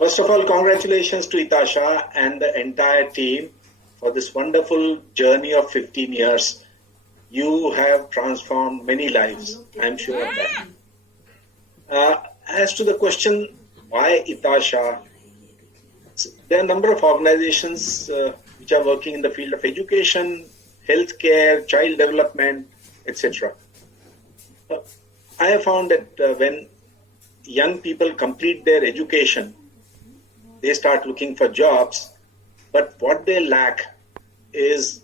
First of all, congratulations to ETASHA and the entire team for this wonderful journey of 15 years. You have transformed many lives, I'm sure of that. As to the question, why ETASHA? There are a number of organizations which are working in the field of education, healthcare, child development, etc. I have found that when young people complete their education, they start looking for jobs, but what they lack is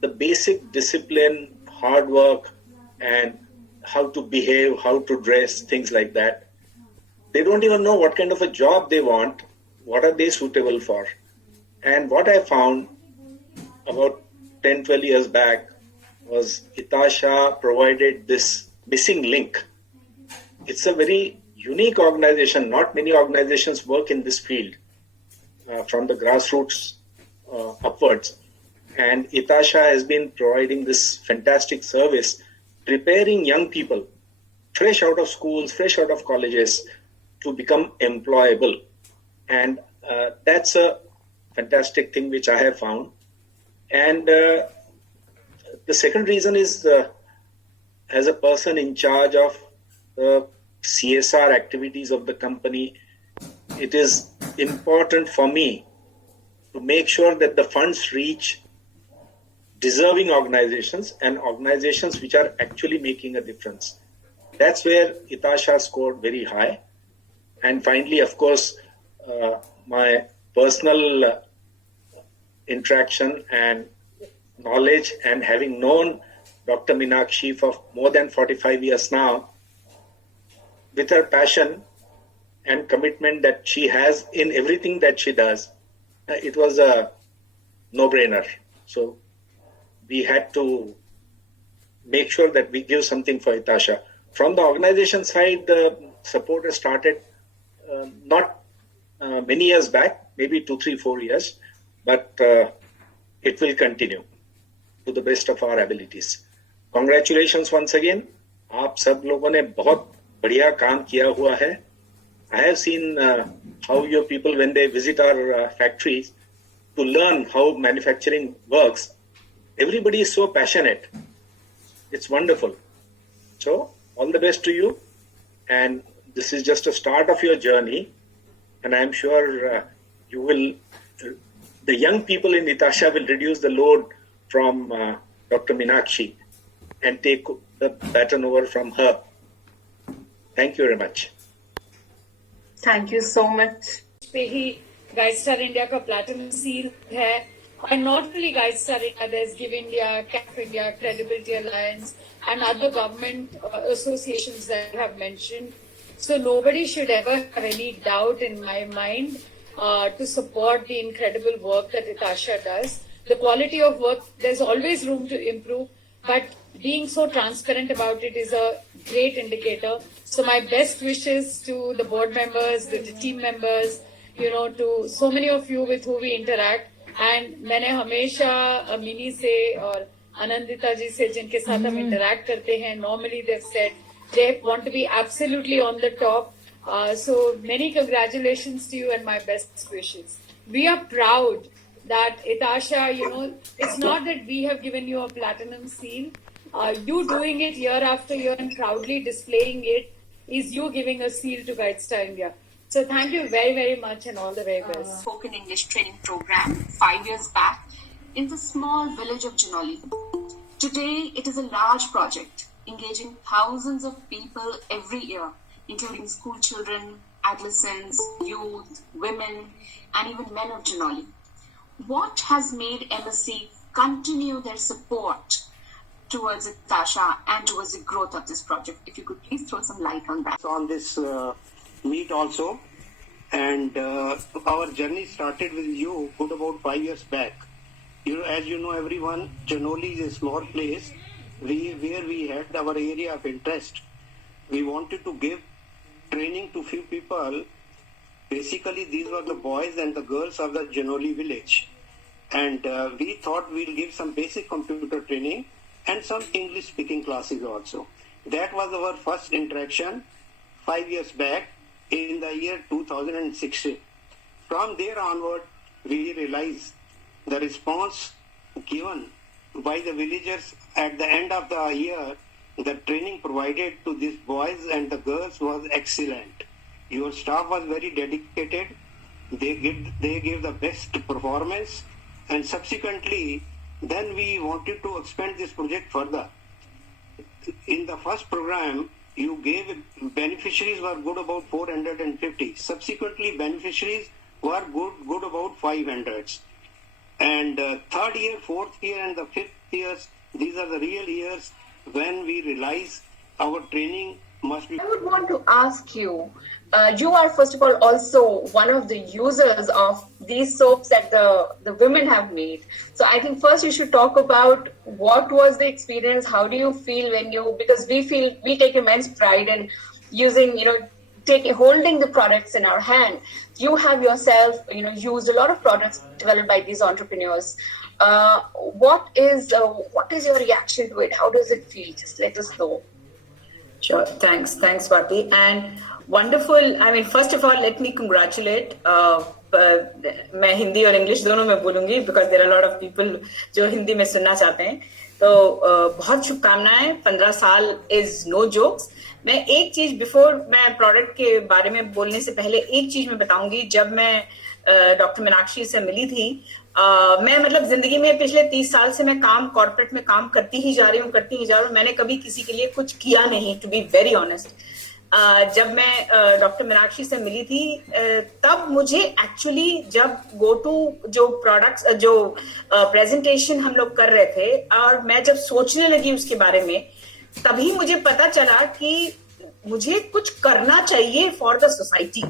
the basic discipline, hard work, and how to behave, how to dress, things like that. They don't even know what kind of a job they want, what are they suitable for. And what I found about 10, 12 years back was ETASHA provided this missing link. It's a very unique organization. Not many organizations work in this field from the grassroots upwards. And ETASHA has been providing this fantastic service, preparing young people fresh out of schools, fresh out of colleges to become employable. And that's a fantastic thing which I have found. And the second reason is as a person in charge of the CSR activities of the company, it is important for me to make sure that the funds reach deserving organizations and organizations which are actually making a difference. That's where ETASHA scored very high. And finally, of course, my personal interaction and knowledge, and having known Dr. Meenakshi for more than 45 years now, with her passion and commitment that she has in everything that she does, it was a no-brainer. So we had to make sure that we give something for ETASHA. From the organization side, the support has started not many years back, maybe 2, 3, 4 years, but it will continue to the best of our abilities. Congratulations once again. आप सब लोगों ने बहुत बढ़िया काम किया हुआ है. I have seen how your people, when they visit our factories to learn how manufacturing works, everybody is so passionate. It's wonderful. So all the best to you. And this is just a start of your journey. And I'm sure you will, the young people in ETASHA will reduce the load from Dr. Meenakshi and take the baton over from her. Thank you very much. Thank you so much. पे ही GuideStar India का platinum seal है, and not only GuideStar India, there's Give India, CAP India, Credibility Alliance, and other government associations that you have mentioned. So nobody should ever have any doubt in my mind to support the incredible work that ETASHA does. The quality of work, there's always room to improve, but being so transparent about it is a great indicator. So my best wishes to the board members, the team members, to so many of you with who we interact. And मैंने हमेशा Amini से और आनंदिता जी से जिनके साथ हम interact करते हैं, normally they've said they want to be absolutely on the top. So many congratulations to you and my best wishes. We are proud that ETASHA, it's not that we have given you a platinum seal. You doing it year after year and proudly displaying it is you giving a seal to GuideStar India. So thank you very, very much and all the very best. Spoken English training program 5 years back in the small village of Janoli. Today, it is a large project engaging thousands of people every year, including school children, adolescents, youth, women, and even men of Janoli. What has made MSC continue their support towards ETASHA and towards the growth of this project? If you could please throw some light on that. On this meet also, and our journey started with you good about 5 years back. As you know, everyone, Janoli is a small place where we had our area of interest. We wanted to give training to few people. Basically, these were the boys and the girls of the Janoli village. And we thought we'll give some basic computer training and some English speaking classes also. That was our first interaction 5 years back in the year 2016. From there onward, we realized the response given by the villagers at the end of the year, the training provided to these boys and the girls was excellent. Your staff was very dedicated. They gave the best performance, and subsequently, then we wanted to expand this project further. In the first program, you gave beneficiaries were good about 450. Subsequently, beneficiaries were good about 500. And third year, fourth year, and the fifth years, these are the real years when we realize our training must be. I would want to ask you, you are first of all also one of the users of these soaps that the women have made. So I think first you should talk about what was the experience, how do you feel when you, because we take immense pride in using, holding the products in our hand. You have yourself, used a lot of products developed by these entrepreneurs. What is your reaction to it? How does it feel? Just let us know. Sure. Thanks, Swati. And wonderful. I mean, first of all, let me congratulate. मैं हिंदी और English दोनों में बोलूंगी because there are a lot of people जो हिंदी में सुनना चाहते हैं. तो बहुत शुभकामनाएं. 15 साल is no jokes. मैं एक चीज बिफोर मैं प्रोडक्ट के बारे में बोलने से पहले एक चीज मैं बताऊंगी. जब मैं डॉक्टर मीनाक्षी से मिली थी, मैं मतलब जिंदगी में पिछले 30 साल से मैं कॉर्पोरेट में काम करती ही जा रही हूँ. मैंने कभी किसी के लिए कुछ किया नहीं, टू बी वेरी ऑनेस्ट. जब मैं डॉक्टर मीनाक्षी से मिली थी, तब मुझे एक्चुअली जब गो टू जो प्रोडक्ट्स जो प्रेजेंटेशन हम लोग कर रहे थे और मैं जब सोचने लगी उसके बारे में, तभी मुझे पता चला कि मुझे कुछ करना चाहिए फॉर द सोसाइटी.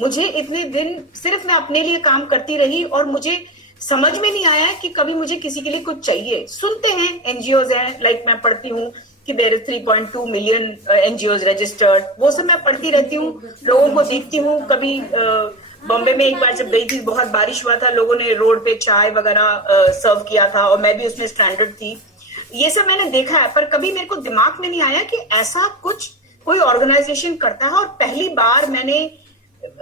मुझे इतने दिन सिर्फ मैं अपने लिए काम करती रही और मुझे समझ में नहीं आया कि कभी मुझे किसी के लिए कुछ चाहिए. सुनते हैं एनजीओज हैं, लाइक मैं पढ़ती हूँ कि there is 3.2 million NGOs registered, वो सब मैं पढ़ती रहती हूँ, लोगों को देखती हूँ. कभी बॉम्बे में एक बार जब गई थी, बहुत बारिश हुआ था, लोगों ने रोड पे चाय वगैरह सर्व किया था और मैं भी उसमें स्टैंडर्ड थी. ये सब मैंने देखा है, पर कभी मेरे को दिमाग में नहीं आया कि ऐसा कुछ कोई ऑर्गेनाइजेशन करता है, और पहली बार मैंने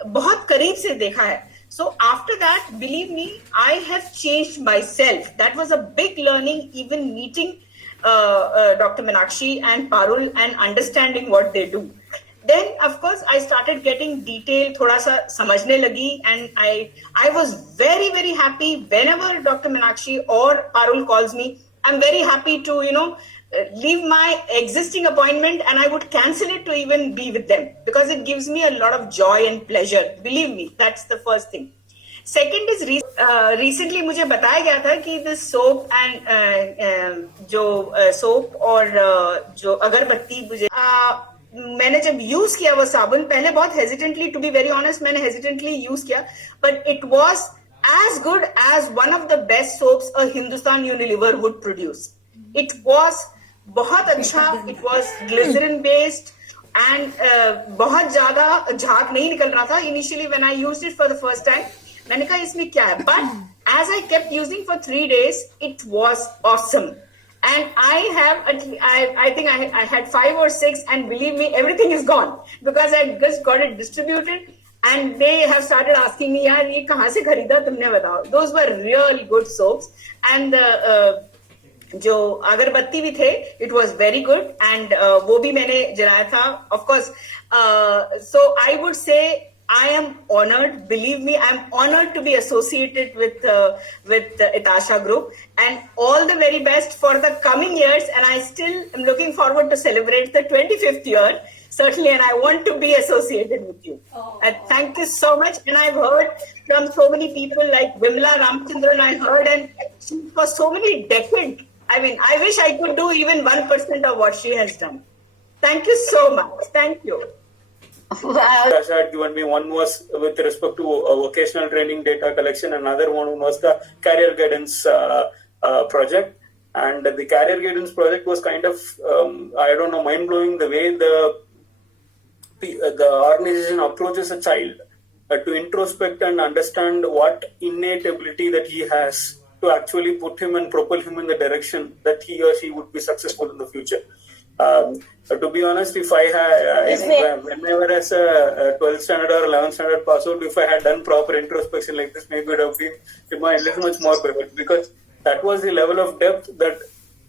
बहुत करीब से देखा है. So after that, believe me, I have changed myself. That was a big learning, even meeting Dr. Meenakshi and Parul and understanding what they do. Then, of course, I started getting detail, thoda sa samajhne lagi, and I was very, very happy whenever Dr. Meenakshi or Parul calls me. I'm very happy to, leave my existing appointment and I would cancel it to even be with them because it gives me a lot of joy and pleasure. Believe me, that's the first thing. Second is recently मुझे बताया गया था कि this soap and जो soap और जो अगरबत्ती मुझे मैंने जब यूज किया वो साबुन, पहले बहुत hesitantly, to be very honest, मैंने हेजिटेंटली यूज किया, but it was as good as one of the best soaps a Hindustan Unilever would produce. It was बहुत अच्छा, it was glycerin based and बहुत ज्यादा झाग नहीं निकल रहा था. Initially when I used it for the first time, मैंने कहा इसमें क्या है, but as I kept using for 3 days, it was awesome. And I think I had 5 or 6, and believe me, everything is gone because I just got it distributed. And they have started asking me, यार ये कहाँ से खरीदा तुमने, बताओ. Those were really good soaps. And जो अगरबत्ती भी थे, it was very good. And वो भी मैंने जलाया था. Of course, so I would say I am honored. Believe me, I am honored to be associated with ETASHA Group. And all the very best for the coming years. And I still am looking forward to celebrate the 25th year. Certainly, and I want to be associated with you. Thank you so much. And I've heard from so many people like Vimla Ramchandran, I heard, and for so many decades. I mean, I wish I could do even 1% of what she has done. Thank you so much. Thank you. ETASHA had given me. One was with respect to vocational training data collection, another one was the career guidance project. And the career guidance project was kind of, mind-blowing the way the organization approaches a child to introspect and understand what innate ability that he has to actually put him and propel him in the direction that he or she would be successful in the future. To be honest, if I had, whenever as a 12th standard or 11th standard pass out, if I had done proper introspection like this, maybe it would have been a little much more better, because that was the level of depth that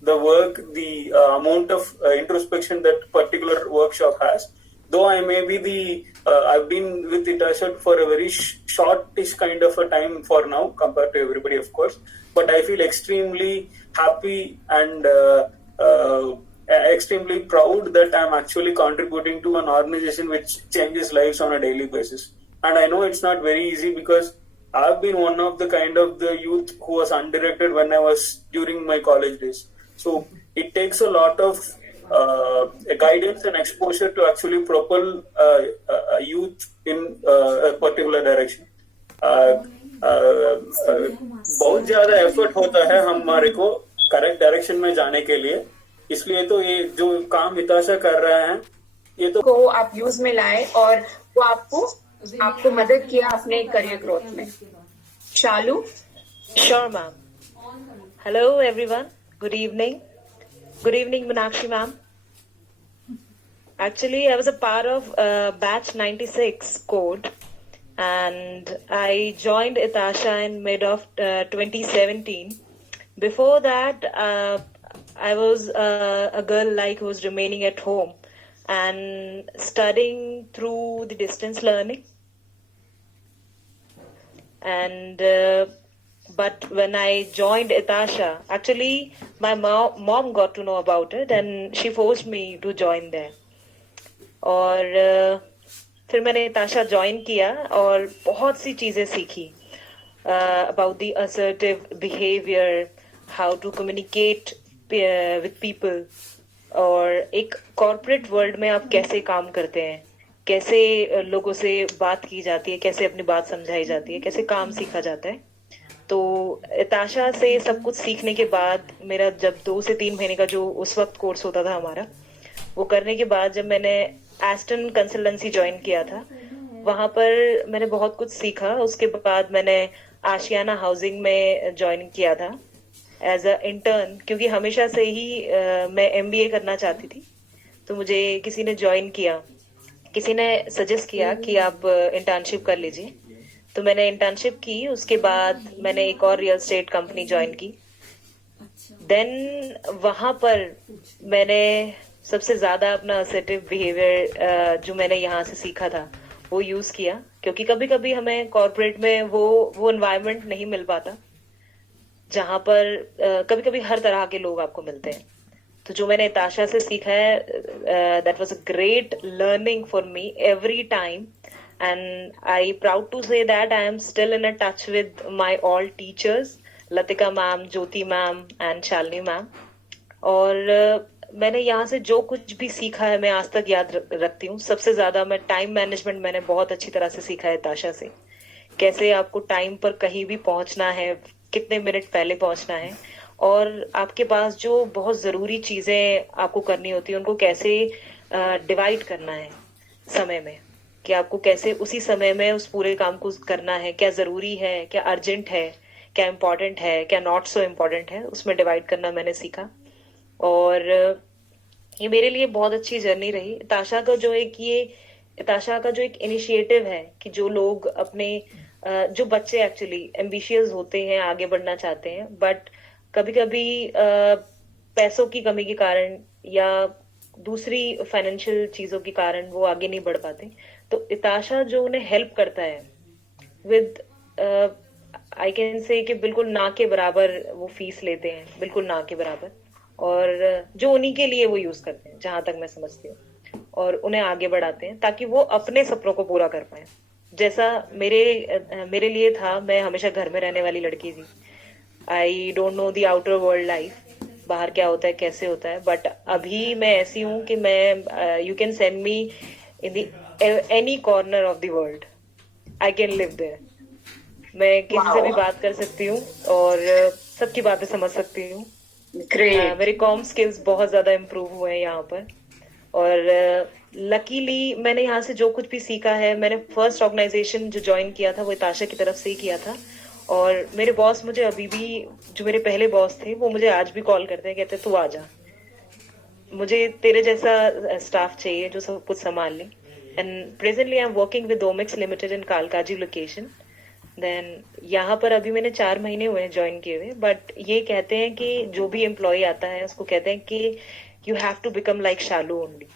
the work, the amount of introspection that particular workshop has. Though I may be I've been with ETASHA for a very shortish kind of a time for now compared to everybody, of course, but I feel extremely happy and extremely proud that I'm actually contributing to an organization which changes lives on a daily basis. And I know it's not very easy, because I've been one of the kind of the youth who was undirected when I was during my college days. So it takes a lot of guidance and exposure to actually propel a youth in a particular direction. बहुत ज्यादा effort होता है हमारे को correct direction में जाने के लिए, इसलिए तो ये जो काम इताशा कर रहा है ये तो को आप यूज में लाए और वो आपको मदद किया अपने करियर ग्रोथ में. शालू. Sure, ma'am. Hello, everyone. Good evening. Good evening, Meenakshi, ma'am. Actually, I was a part of batch 96 code, and I joined ETASHA in mid of 2017. Before that, I was a girl like who was remaining at home and studying through the distance learning. And but when I joined ETASHA, actually my mom got to know about it and she forced me to join there. और फिर मैंने ETASHA join किया और बहुत सी चीजें सीखी about the assertive behavior, how to communicate with people, और एक corporate world में आप कैसे काम करते हैं, कैसे लोगों से बात की जाती है, कैसे अपनी बात समझाई जाती है, कैसे काम सीखा जाता है. तो ETASHA से सब कुछ सीखने के बाद मेरा जब 2 से 3 महीने का जो उस वक्त कोर्स होता था हमारा, वो करने के बाद जब मैंने एस्टन कंसल्टेंसी ज्वाइन किया था, वहां पर मैंने बहुत कुछ सीखा. उसके बाद मैंने आशियाना हाउसिंग में ज्वाइन किया था एज अ इंटर्न, क्योंकि हमेशा से ही मैं MBA करना चाहती थी. तो मुझे किसी ने ज्वाइन किया, किसी ने सजेस्ट किया कि आप इंटर्नशिप कर लीजिए. तो मैंने इंटर्नशिप की. उसके बाद मैंने एक और रियल एस्टेट कंपनी ज्वाइन की. देन वहां पर मैंने सबसे ज्यादा अपना असर्टिव बिहेवियर जो मैंने यहाँ से सीखा था वो यूज किया, क्योंकि कभी कभी हमें कॉर्पोरेट में वो एनवायरनमेंट नहीं मिल पाता जहां पर कभी कभी हर तरह के लोग आपको मिलते हैं. तो जो मैंने ETASHA से सीखा है, that was a great learning for me every time, and I proud to say that I am still in a touch with my all teachers, Latika ma'am, Jyoti ma'am and Shalini ma'am. और मैंने यहाँ से जो कुछ भी सीखा है मैं आज तक याद रखती हूँ. सबसे ज्यादा मैं टाइम मैनेजमेंट मैंने बहुत अच्छी तरह से सीखा है ETASHA से. कैसे आपको टाइम पर कहीं भी पहुंचना है, कितने मिनट पहले पहुंचना है, और आपके पास जो बहुत जरूरी चीजें आपको करनी होती है उनको कैसे डिवाइड करना है समय में, कि आपको कैसे उसी समय में उस पूरे काम को करना है, क्या जरूरी है, क्या अर्जेंट है, क्या इम्पोर्टेंट है, क्या नॉट सो इम्पोर्टेंट है, उसमें डिवाइड करना मैंने सीखा. और ये मेरे लिए बहुत अच्छी जर्नी रही. ETASHA का जो एक इनिशिएटिव है कि जो लोग अपने जो बच्चे एक्चुअली एम्बिशियस होते हैं, आगे बढ़ना चाहते हैं, बट कभी कभी पैसों की कमी के कारण या दूसरी फाइनेंशियल चीजों के कारण वो आगे नहीं बढ़ पाते. तो ETASHA जो उन्हें हेल्प करता है विद आई कैन से कि बिल्कुल ना के बराबर वो फीस लेते हैं, बिल्कुल ना के बराबर, और जो उन्हीं के लिए वो यूज करते हैं जहां तक मैं समझती हूँ, और उन्हें आगे बढ़ाते हैं ताकि वो अपने सपनों को पूरा कर पाए. जैसा मेरे लिए था, मैं हमेशा घर में रहने वाली लड़की थी. I don't know the outer world life, बाहर क्या होता है, कैसे होता है, बट अभी मैं ऐसी हूँ कि मैं you can send me in the any corner of the world, I can live there. मैं किसी से भी बात कर सकती हूँ और सबकी बातें समझ सकती हूँ. मेरे कॉम स्किल्स बहुत ज्यादा इम्प्रूव हुए हैं यहाँ पर. और लकीली मैंने यहाँ से जो कुछ भी सीखा है, मैंने फर्स्ट ऑर्गेनाइजेशन जो ज्वाइन किया था वो ETASHA की तरफ से ही किया था. और मेरे बॉस मुझे अभी भी, जो मेरे पहले बॉस थे, वो मुझे आज भी कॉल करते हैं, कहते तू आ जा. मुझे तेरे जैसा स्टाफ चाहिए जो सब कुछ संभाल ले. And presently I'm working with Omex Limited in Kalkaji location. Then यहाँ पर अभी मैंने 4 महीने हुए ज्वाइन किए हुए, बट ये कहते हैं कि जो भी एम्प्लॉय आता है उसको कहते हैं कि you have to become like Shalu only.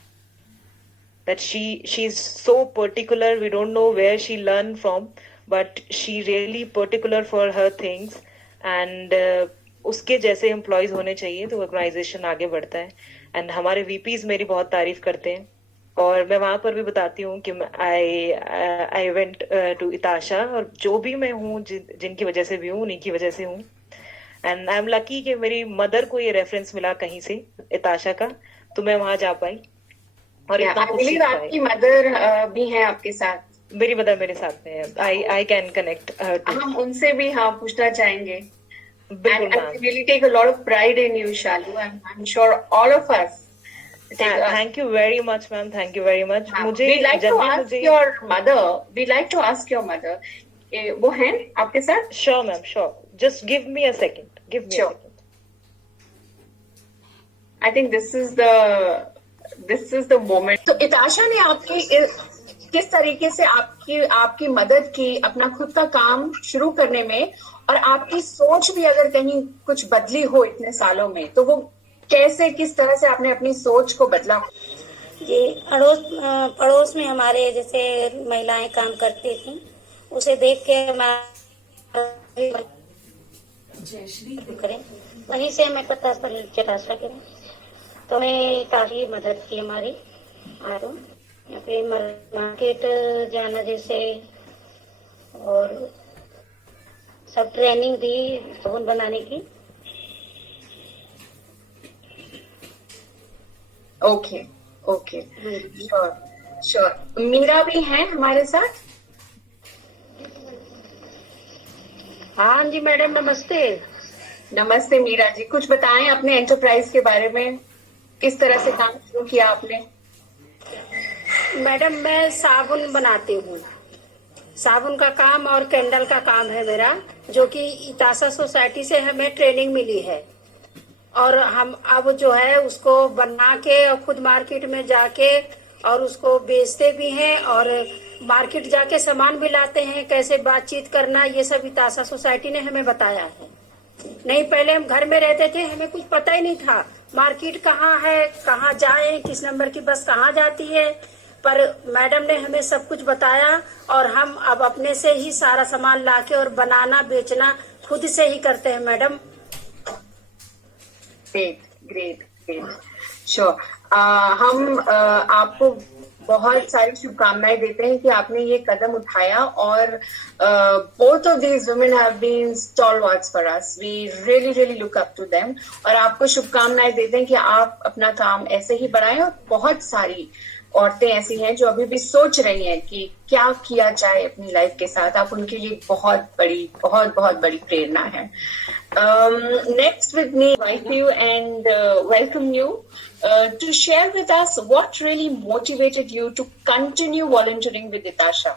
That she's so particular, we don't know where she learned from, but she really particular for her things, and उसके जैसे एम्प्लॉयज होने चाहिए तो ऑर्गेनाइजेशन आगे बढ़ता है. एंड हमारे वीपीज मेरी बहुत तारीफ करते हैं, और मैं वहां पर भी बताती हूँ कि आई वेंट टू इताशा, और जो भी मैं हूँ जिनकी वजह से भी हूँ उन्हीं की वजह से हूँ. एंड आई एम लकी कि मेरी मदर को ये रेफरेंस मिला कहीं से इताशा का, तो मैं वहां जा पाई और इतना कुछ सीख पाई. आपकी मदर भी है आपके साथ? मेरी मदर मेरे साथ में है. I can connect. हम उनसे भी पूछना चाहेंगे. बिल्कुल ma'am. I really take a lot of pride in you, Shalu. I'm sure all of us. Thank you very much, ma'am. Thank you very much. मुझे we'd like to ask your mother. We'd like to ask your mother. वो हैं आपके साथ? Sure, ma'am. Sure. Just give me a second. Give me a second. I think this is the moment. तो इताशा ने आपकी किस तरीके से आपकी मदद की अपना खुद का काम शुरू करने में, और आपकी सोच भी अगर कहीं कुछ बदली हो इतने सालों में, तो वो कैसे, किस तरह से आपने अपनी सोच को बदला? जी, पड़ोस में हमारे जैसे महिलाएं काम करती थी, उसे देख के करें, वहीं से हमें पता चला करें, तो हमें काफी मदद की हमारी. और यहाँ पे मार्केट जाना जैसे, और सब ट्रेनिंग दी साबुन बनाने की. ओके. श्योर. मीरा भी हैं हमारे साथ? हाँ जी मैडम, नमस्ते. नमस्ते मीरा जी, कुछ बताएं अपने एंटरप्राइज के बारे में, किस तरह से काम शुरू किया आपने? मैडम, मैं साबुन बनाती हूँ. साबुन का काम और कैंडल का काम है मेरा, जो कि इताशा सोसाइटी से हमें ट्रेनिंग मिली है. और हम अब जो है उसको बना के और खुद मार्केट में जाके और उसको बेचते भी हैं, और मार्केट जाके सामान भी लाते हैं. कैसे बातचीत करना, ये सब इताशा सोसाइटी ने हमें बताया है. नहीं, पहले हम घर में रहते थे, हमें कुछ पता ही नहीं था मार्केट कहाँ है, कहाँ जाए, किस नंबर की बस कहाँ जाती है. पर मैडम ने हमें सब कुछ बताया, और हम अब अपने से ही सारा सामान लाके और बनाना बेचना खुद से ही करते हैं मैडम. ग्रेट. श्योर. हम आपको बहुत सारी शुभकामनाएं देते हैं कि आपने ये कदम उठाया, और both of these women have been stalwarts for us. We really look up to them. और आपको शुभकामनाएं देते हैं कि आप अपना काम ऐसे ही बढ़ाएं, और बहुत सारी औरतें ऐसी हैं जो अभी भी सोच रही हैं कि क्या किया जाए अपनी लाइफ के साथ. आप उनके लिए बहुत बड़ी प्रेरणा है. Next with me invite you and welcome you to share with us what really motivated you to continue volunteering with ETASHA.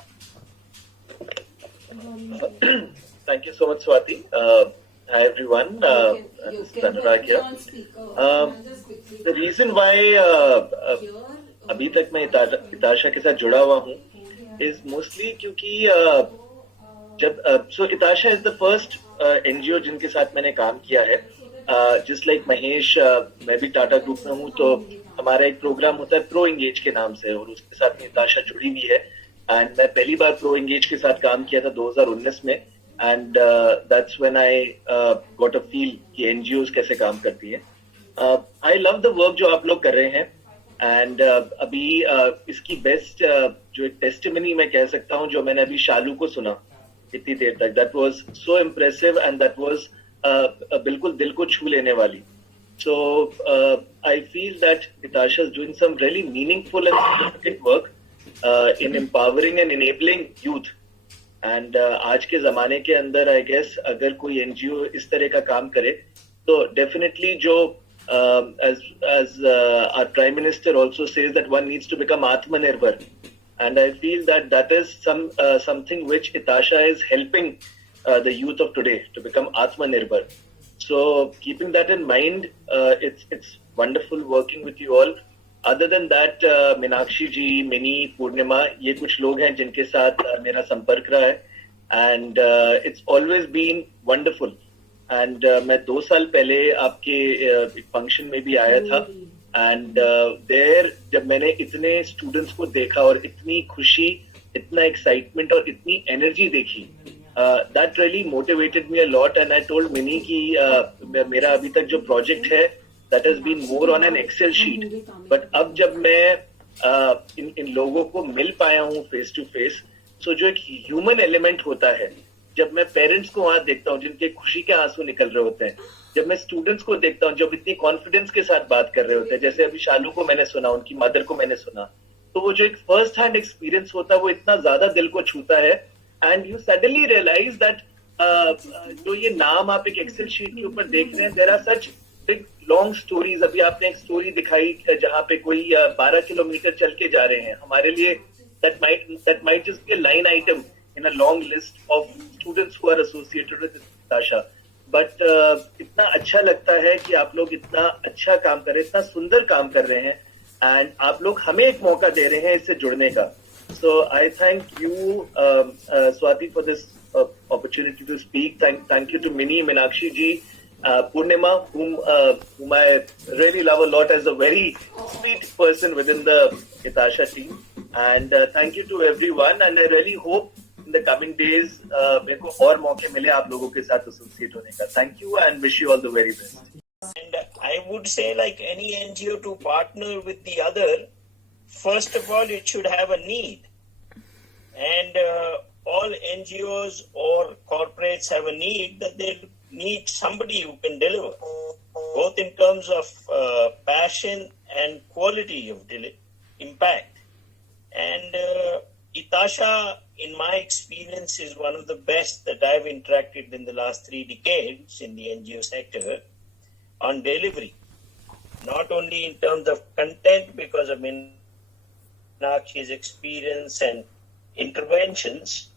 Thank you so much, Swati. Hi everyone. This is Anurag here. The reason why अभी तक मैं इताशा के साथ जुड़ा हुआ हूँ is mostly क्योंकि so ETASHA is the first NGO जिनके साथ मैंने काम किया है. जिस लाइक महेश, मैं भी टाटा ग्रुप में हूँ, तो हमारा एक प्रोग्राम होता है प्रो एंगेज के नाम से, और उसके साथ में इताशा जुड़ी हुई है. एंड मैं पहली बार प्रो एंगेज के साथ काम किया था 2019 में, and that's when I got a feel कि एनजीओज कैसे काम करती है. आई लव द वर्क जो आप लोग कर रहे हैं, एंड अभी इसकी बेस्ट जो एक टेस्टिमनी मैं कह सकता हूँ, जो मैंने अभी शालू को सुना इतनी देर तक, that was so impressive and that was बिल्कुल दिल को छू लेने वाली. So I feel that ETASHA is doing some really meaningful and significant work in empowering and enabling youth. And आज के जमाने के अंदर I guess अगर कोई NGO इस तरह का काम करे, तो definitely जो as our Prime Minister also says that one needs to become Atmanirbhar. And I feel that is something which ETASHA is helping the youth of today to become Atmanirbhar. So keeping that in mind, it's wonderful working with you all. Other than that, Meenakshi ji, Mini, Purnima, ये कुछ लोग हैं जिनके साथ मेरा संपर्क रहा है, and it's always been wonderful. And मैं 2 साल पहले आपके फंक्शन में भी आया था, and there जब मैंने इतने स्टूडेंट्स को देखा और इतनी खुशी, इतना एक्साइटमेंट और इतनी एनर्जी देखी, that really motivated me a lot. And I told Mini कि मेरा अभी तक जो प्रोजेक्ट है that has been more on an Excel sheet, but अब जब मैं इन लोगों को मिल पाया हूँ फेस टू फेस, सो जो एक ह्यूमन एलिमेंट होता है, जब मैं पेरेंट्स को वहां देखता हूँ जिनके खुशी के आंसू निकल रहे होते हैं, जब मैं स्टूडेंट्स को देखता हूँ जब इतनी कॉन्फिडेंस के साथ बात कर रहे होते हैं, जैसे अभी शालू को मैंने सुना, उनकी मदर को मैंने सुना, तो वो जो एक फर्स्ट हैंड एक्सपीरियंस होता है वो इतना ज्यादा दिल को छूता है. And you suddenly realise that जो ये नाम आप एक एक्सेल शीट के ऊपर देख रहे हैं, there are such big long stories. अभी आपने एक स्टोरी दिखाई जहाँ पे कोई 12 किलोमीटर चल के जा रहे हैं. हमारे लिए that might just be a line item in a long list of students who are associated with ETASHA. But इतना अच्छा लगता है कि आप लोग इतना अच्छा काम कर रहे हैं, इतना सुंदर काम कर रहे हैं, and आप लोग हमें एक मौका दे रहे हैं इससे जुड़ने का. So I thank you, Swati, for this opportunity to speak. Thank you to Mini, Meenakshi ji, Purnima, whom I really love a lot as a very sweet person within the ETASHA team. And thank you to everyone. And I really hope in the coming days मेरे को और मौके मिले आप लोगों के साथ associate होने का. Thank you and wish you all the very best. And I would say, like any NGO to partner with the other, first of all, it should have a need. And all NGOs or corporates have a need that they need somebody who can deliver, both in terms of passion and quality of impact. And ETASHA, in my experience, is one of the best that I've interacted in the last 3 decades in the NGO sector on delivery. Not only in terms of content, because of Meenakshi's experience and interventions,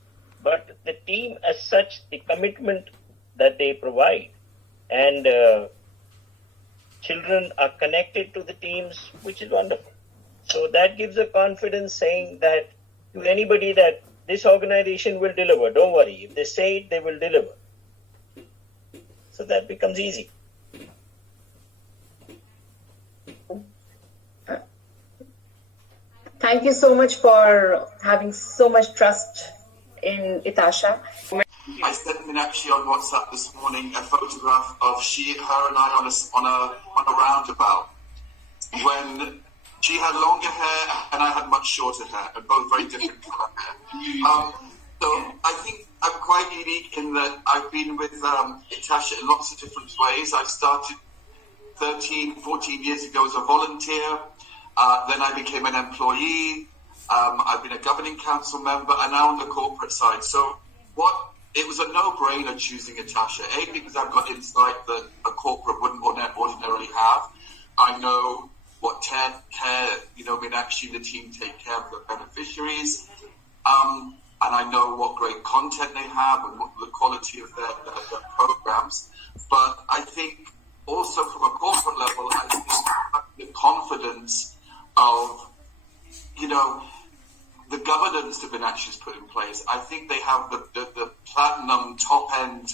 but the team as such, the commitment that they provide. And children are connected to the teams, which is wonderful. So that gives a confidence saying that to anybody that this organization will deliver. Don't worry. If they say it, they will deliver. So that becomes easy. Thank you so much for having so much trust in ETASHA. I sent Meenakshi on WhatsApp this morning a photograph of her and I on a roundabout when she had longer hair and I had much shorter hair, and both very different color hair. So I think I'm quite unique in that I've been with ETASHA in lots of different ways. I started 13, 14 years ago as a volunteer. Then I became an employee. I've been a governing council member, and now on the corporate side. So it was a no-brainer choosing ETASHA, because I've got insight that a corporate wouldn't ordinarily have. I know what care, Meenakshi and the team take care of the beneficiaries. And I know what great content they have and what the quality of their programs. But I think also from a corporate level, I think the confidence of, the governance that Meenakshi has put in place. I think they have the platinum top-end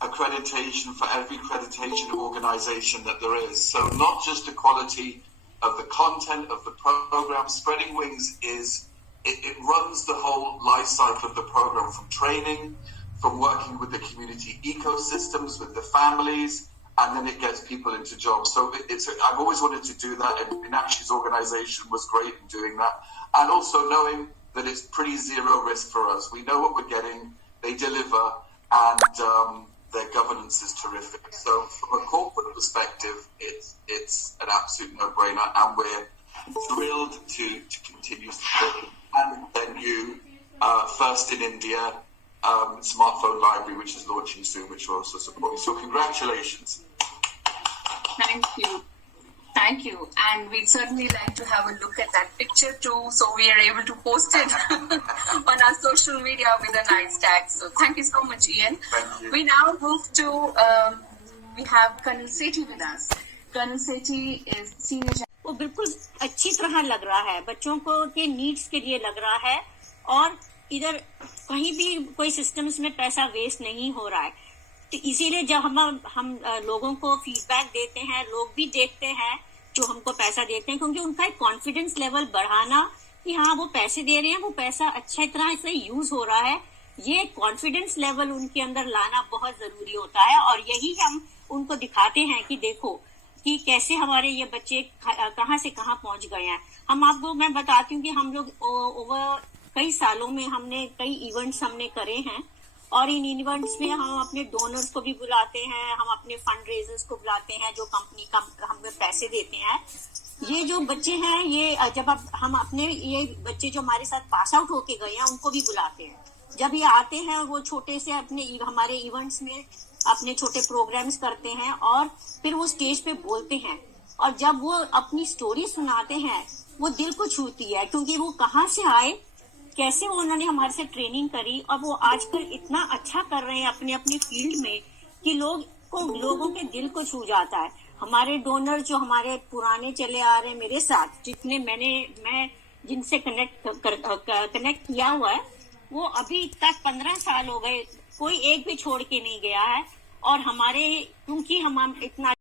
accreditation for every accreditation organization that there is. So not just the quality of the content of the program. Spreading Wings it runs the whole life cycle of the program, from training, from working with the community ecosystems, with the families, and then it gets people into jobs. So I've always wanted to do that, and Meenakshi's organization was great in doing that. And also knowing that it's pretty zero risk for us. We know what we're getting, they deliver, and their governance is terrific. So from a corporate perspective, it's an absolute no-brainer, and we're thrilled to continue supporting. And then you, first in India, smartphone library, which is launching soon, which we're also supporting. So congratulations. Thank you. And we'd certainly like to have a look at that picture too, so we are able to post it on our social media with a nice tag. So thank you so much, Ian. Thank you. We now move to, we have Colonel Sethi with us. Colonel Sethi is senior. वो बिल्कुल अच्छी तरह लग रहा है, बच्चों को के नीड्स के लिए लग रहा है, और इधर कहीं भी कोई सिस्टम्स में पैसा वेस्ट नहीं हो रहा है। तो इसीलिए जब हम लोगों को फीडबैक देते हैं, लोग भी देखते हैं जो हमको पैसा देते हैं, क्योंकि उनका एक कॉन्फिडेंस लेवल बढ़ाना कि हाँ वो पैसे दे रहे हैं, वो पैसा अच्छी तरह से यूज हो रहा है, ये कॉन्फिडेंस लेवल उनके अंदर लाना बहुत जरूरी होता है। और यही हम उनको दिखाते हैं कि देखो कि कैसे हमारे ये बच्चे कहाँ से कहाँ पहुंच गए हैं। मैं बताती हूँ कि हम लोग ओवर कई सालों में हमने कई इवेंट्स हमने करे हैं, और इन इवेंट्स में हम अपने डोनर्स को भी बुलाते हैं, हम अपने फंड रेजर्स को बुलाते हैं जो कंपनी का हमें पैसे देते हैं। ये जो बच्चे हैं, ये जब हम अपने ये बच्चे जो हमारे साथ पास आउट होके गए हैं उनको भी बुलाते हैं। जब ये आते हैं वो छोटे से अपने हमारे इवेंट्स में अपने छोटे प्रोग्राम्स करते हैं, और फिर वो स्टेज पे बोलते हैं, और जब वो अपनी स्टोरी सुनाते हैं वो दिल को छूती है, क्योंकि वो कहाँ से आए, कैसे वो उन्होंने हमारे से ट्रेनिंग करी, और वो आजकल इतना अच्छा कर रहे हैं अपने अपने फील्ड में कि लोगों के दिल को छू जाता है। हमारे डोनर जो हमारे पुराने चले आ रहे हैं मेरे साथ, जितने मैं जिनसे कनेक्ट किया हुआ है, वो अभी तक 15 साल हो गए, कोई एक भी छोड़ के नहीं गया है। और हमारे क्योंकि हम इतना